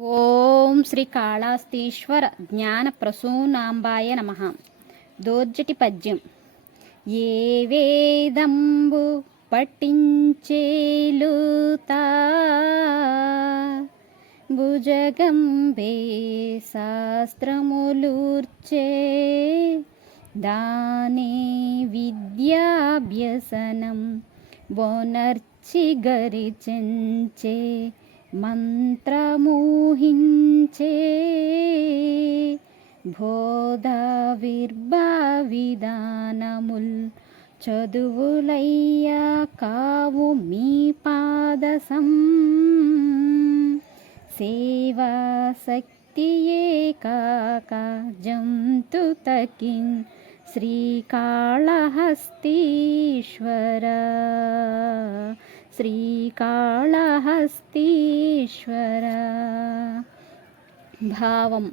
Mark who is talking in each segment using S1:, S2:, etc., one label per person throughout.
S1: ఓం శ్రీ కాళాస్తీశ్వర జ్ఞాన ప్రసూనాంబాయ నమ. దోర్జటి పద్యం. ఏ వేదంబు పట్టించేలుత భుజగంబే శాస్త్రములూర్చే. దానే విద్యాభ్యసనం బోనర్చి గరిచంచే మంత్రమూహించే బోధావిర్భావిధానముల్ చదువులయ్యా కావు మీ పాదసం. సేవా శక్తియే కాక జంతు తకిన్ శ్రీకాళహస్తీశ్వర శ్రీకాళహస్తీశ్వర. భావం.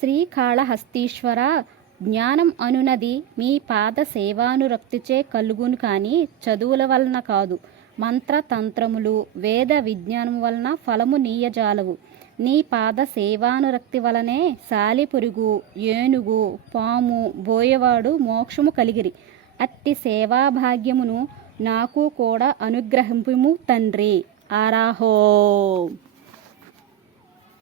S1: శ్రీకాళహస్తీశ్వర జ్ఞానం అనునది మీ పాద సేవానురక్తిచే కలుగును కానీ చదువుల వలన కాదు. మంత్రతంత్రములు వేద విజ్ఞానం వలన ఫలము నీయజాలవు. నీ పాద సేవానురక్తి వలనే సాలిపురుగు ఏనుగు పాము బోయవాడు మోక్షము కలిగిరి. అట్టి సేవాభాగ్యమును నాకు కూడా అనుగ్రహింపుము తండ్రి. ఆరాహో.